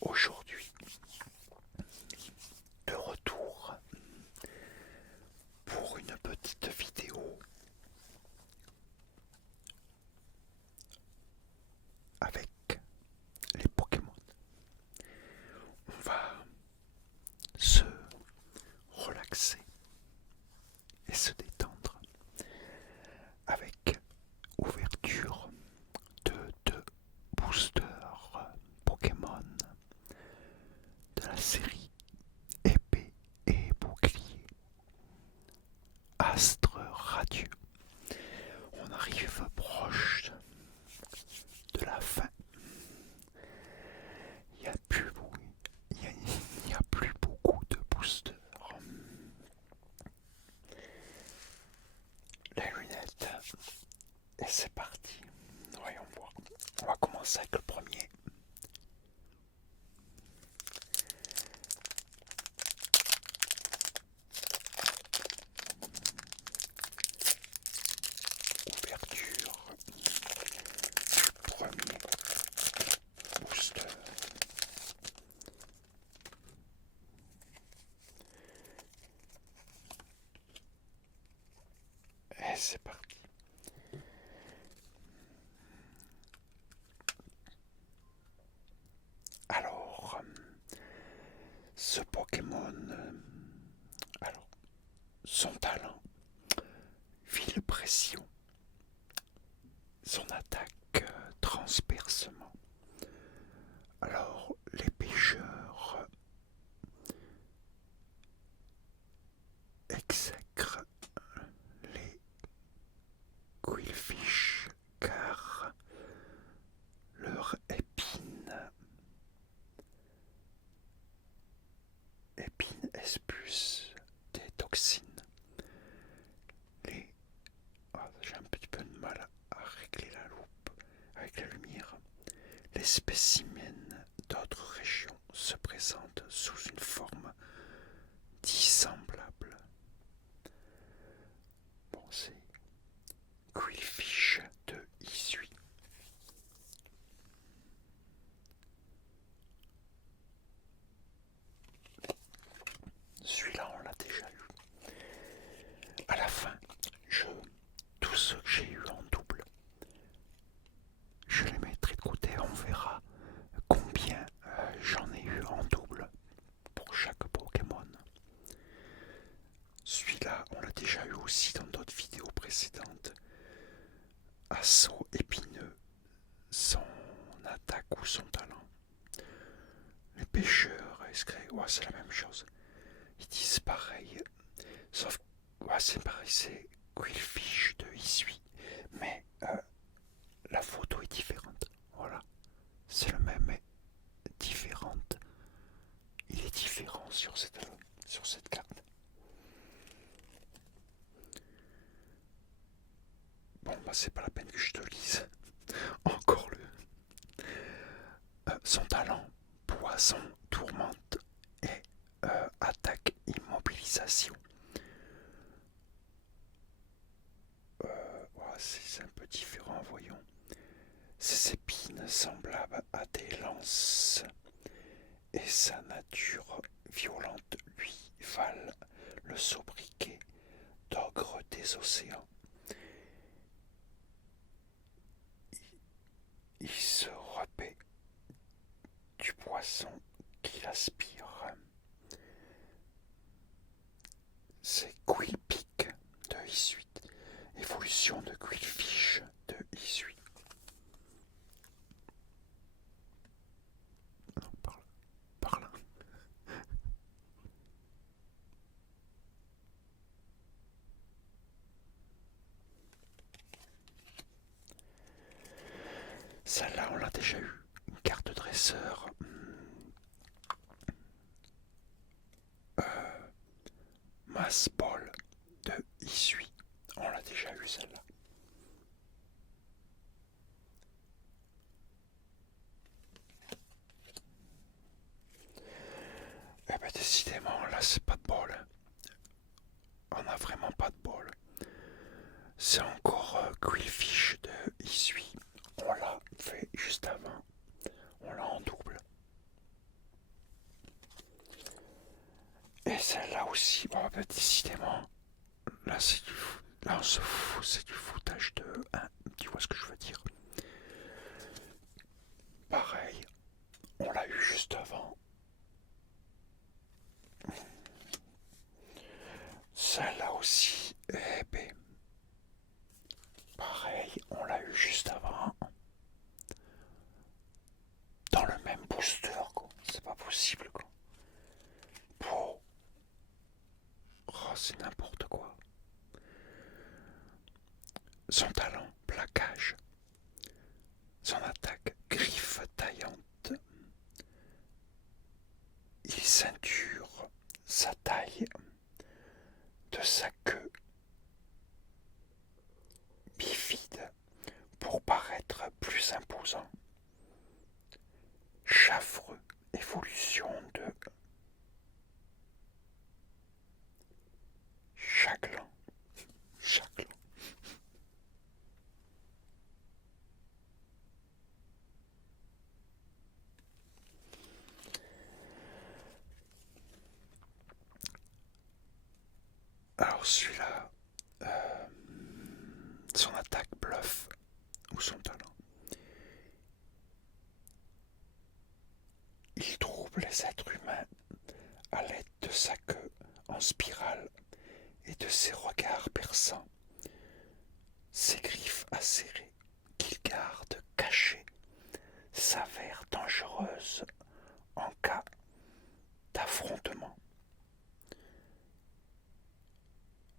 Aujourd'hui, de retour pour une petite vidéo avec les Pokémon. On va se relaxer et se détendre avec ouverture de deux boosters Pokémon de la série épée et bouclier Astre Radieux. On arrive proche de la fin. Il n'y a plus il n'y a plus beaucoup de boosters. Les lunettes. Et c'est parti. Voyons voir. On va commencer avec le premier. Ouverture du premier booster. Et c'est parti. Alors, ce Pokémon, alors, son talent, ville pression, son attaque transpercement. Alors, les pêcheurs exècrent les Quillfish car leur épine expulse des toxines. J'ai un petit peu de mal à régler la loupe avec la lumière. Les spécimens d'autres régions se présentent sous une forme dissemblable. Bon, c'est Quillfish de Isui. Celui-là, on l'a déjà eu. À la fin, tout ce que j'ai eu en double, je les mettrai de côté. On verra combien j'en ai eu en double pour chaque Pokémon. Celui-là, on l'a déjà eu aussi dans d'autres vidéos précédentes. Assaut épineux, son attaque ou son talent. Les pêcheurs, c'est la même chose. Ils disent pareil, sauf que c'est pareil, c'est Quillfish de Isui, mais la photo est différente. Voilà, c'est le même, mais différente. Il est différent sur cette carte. Bon, c'est pas la peine que je te lise. Encore son talent, poison, tourmente et attaque, immobilisation. C'est un peu différent, voyons. Ses épines semblables à des lances et sa nature violente lui valent le sobriquet d'ogre des océans. Il se repaît du poisson qu'il aspire. C'est Quillpick de Isui, évolution de Quillfish de Isui. Non, par là. Celle-là, on l'a déjà eu. Une carte dresseur. Mass Ball de Isui. On l'a déjà eu celle-là. Eh ben décidément, là c'est pas de bol. On a vraiment pas de bol. C'est encore Quillfish de Isui. On l'a fait juste avant. On l'a en double. Celle-là aussi, oh, bah, décidément, là c'est du fou. Là on se fout, c'est du foutage de 1. Tu vois ce que je veux dire? Pareil, on l'a eu juste avant. Celle-là aussi, eh ben, pareil, on l'a eu juste avant. Dans le même booster, quoi. C'est pas possible, quoi. Oh, oh, c'est n'importe quoi. Son talent, plaquage. Son attaque, griffe taillante. Il ceinture sa taille de sa queue bifide pour paraître plus imposant. Chaffreux, évolution de Chaglan. Chaglan. Alors celui-là, son attaque bluff ou son talent. Il trouble les êtres humains à l'aide de sa queue en spirale et de ses regards perçants, ses griffes acérées qu'il garde cachées s'avèrent dangereuses en cas d'affrontement.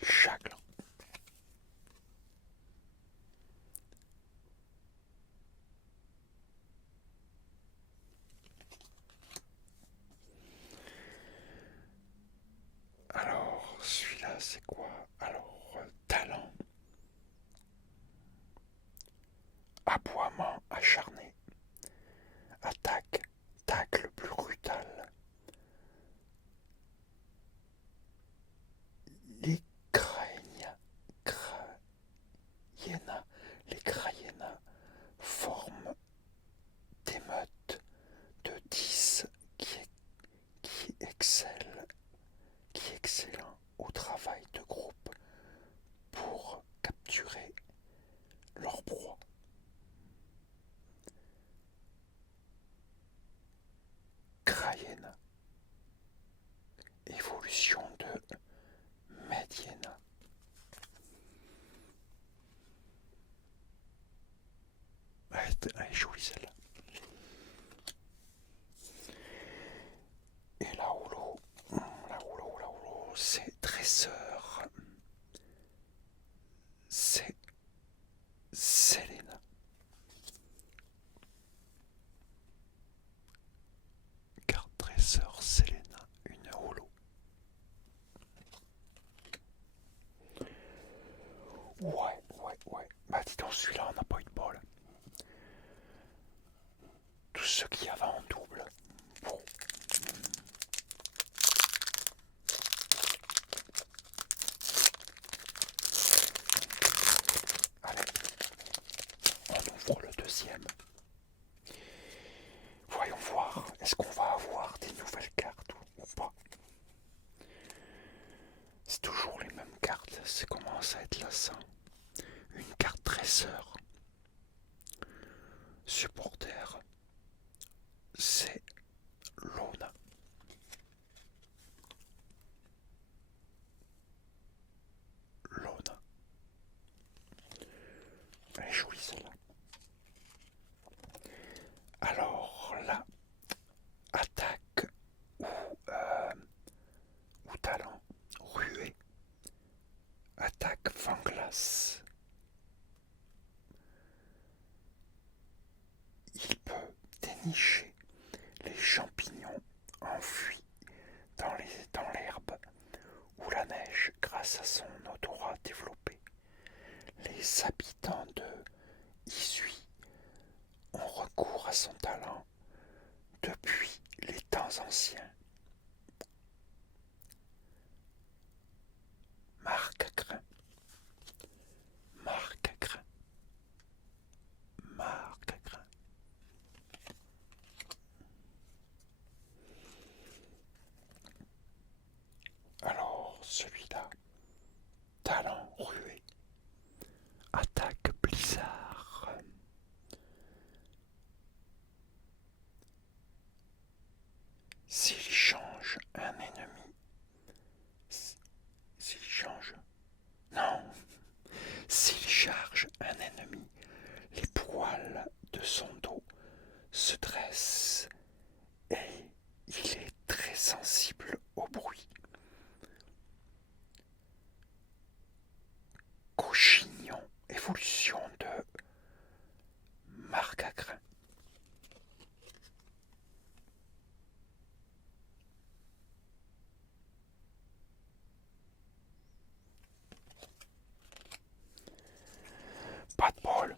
Chagrin. Alors, celui-là, c'est quoi? Alors, talent. Aboiement acharné. Attaque, tacle plus brutal. Les les craïennas forment des meutes de 10 qui excellent, qui excellent au travail de groupe pour capturer leur proie. Craïenna. Évolution de Mediena. Elle est jolie celle-là. Et la holo, c'est dresseur. C'est Selena. Carte dresseur Selena, une holo. Ouais. Bah dis donc, celui-là, on n'a pas eu de bol. Tous ceux qui avaient en double. Bon. Allez, on ouvre le deuxième. Voyons voir, est-ce qu'on va avoir des nouvelles cartes ou pas? C'est toujours les mêmes cartes, ça commence à être lassant. Une carte dresseur. Supporter. C'est Lona. Elle est jolie celle-là. Alors là, attaque ou talent, ruée. Attaque vent glace. Il peut dénicher les champignons enfuis dans l'herbe ou la neige grâce à son odorat développé. Les habitants de Isui ont recours à son talent depuis les temps anciens. Marque à grain. sensible au bruit. Cochignon, évolution de marc à grains. Pas de bol,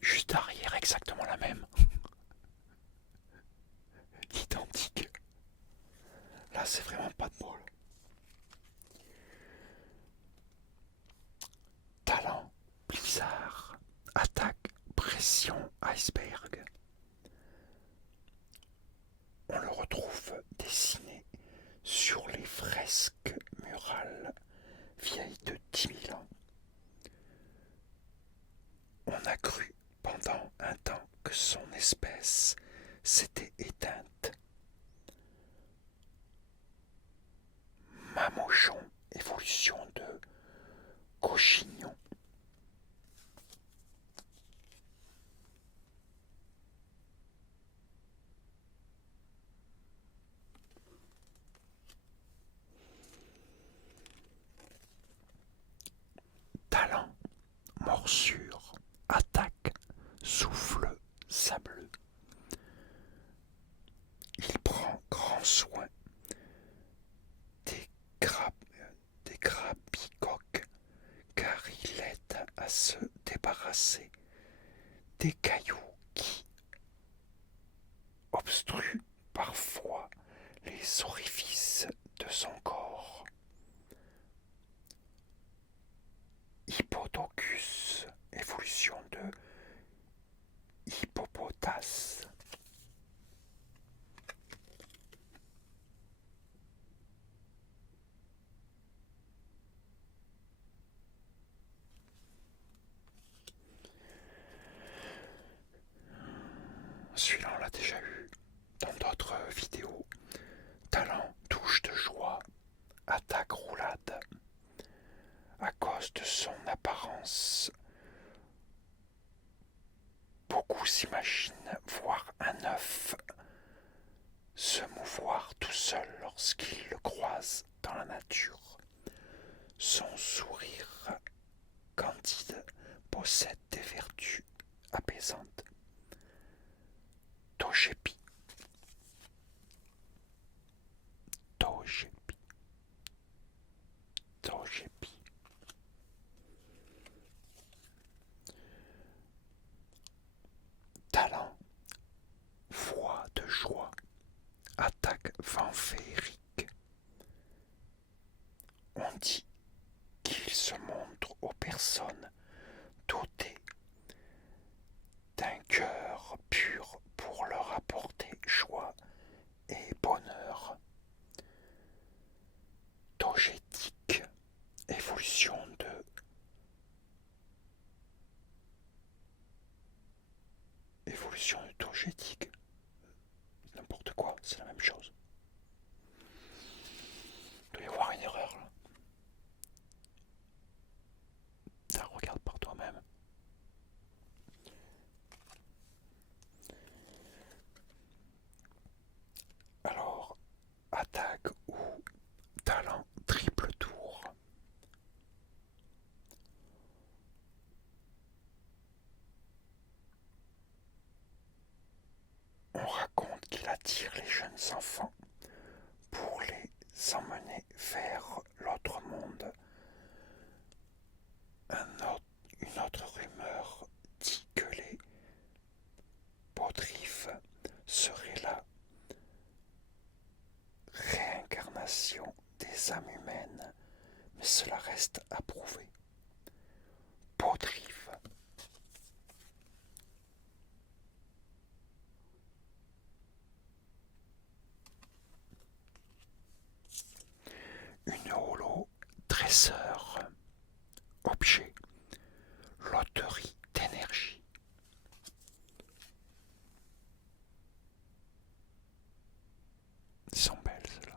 juste derrière exactement la même. Identique. Là, c'est vraiment pas de bol. Talent, blizzard, attaque, pression, iceberg. On le retrouve dessiné sur les fresques murales vieilles de 10 000 ans. On a cru pendant un temps que son espèce s'était éteinte. Mamochon, évolution de cochignon. Talent, morsure, attaque, souffle sableux. Il prend grand soin des grabicoques car il aide à se débarrasser des cailloux qui obstruent parfois les orifices de son corps. Hippodocus, évolution de hippopotas. Celui-là, on l'a déjà eu dans d'autres vidéos. Talent, touche de joie, attaque roulade. À cause de son apparence, beaucoup s'imaginent voir un œuf se mouvoir tout seul lorsqu'ils le croisent dans la nature. Son sourire candide possède des vertus apaisantes. Togepi. Togepi. Togepi. Talent, voix de joie, attaque vent féerique. On dit qu'il se montre aux personnes dotées d'un cœur pur pour leur apporter joie et bonheur. Togétique, évolution de togétique. N'importe quoi, c'est la même chose. Il doit y avoir une erreur là. Regarde par toi-même. Alors, attaque ou talent triple tour. On raconte qu'il attire les jeunes enfants pour les emmener vers l'autre monde. Une autre rumeur dit que les Podrives seraient la réincarnation des âmes humaines, mais cela reste à prouver. Podrive. Une holo dresseur. Objet. Loterie d'énergie. Ils sont belles celles-là.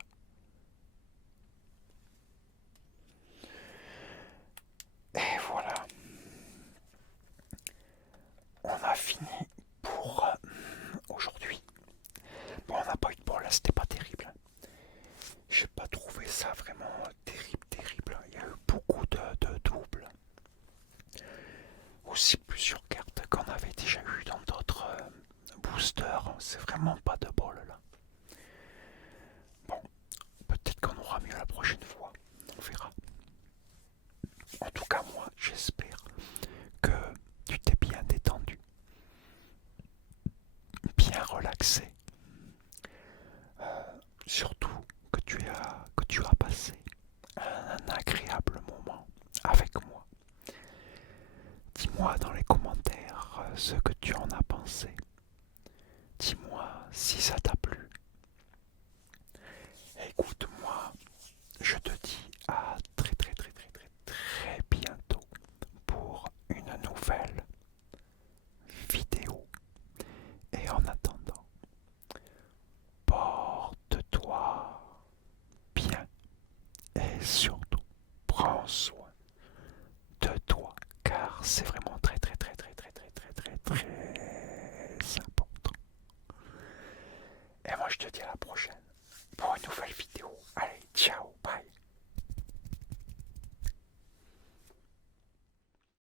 Et voilà. vraiment pas de bol là. Bon, peut-être qu'on aura mieux la prochaine fois. On verra. En tout cas, moi, j'espère que tu t'es bien détendu, bien relaxé. Surtout que tu as passé un agréable moment avec moi. Dis-moi dans les commentaires ce que tu en as pensé. Dis-moi si ça t'a plu. Écoute-moi, je te dis à très très très très très très bientôt pour une nouvelle vidéo. Et en attendant, porte-toi bien et surtout prends soin de toi car c'est vraiment très très très très très très très très très important. Et moi je te dis à la prochaine.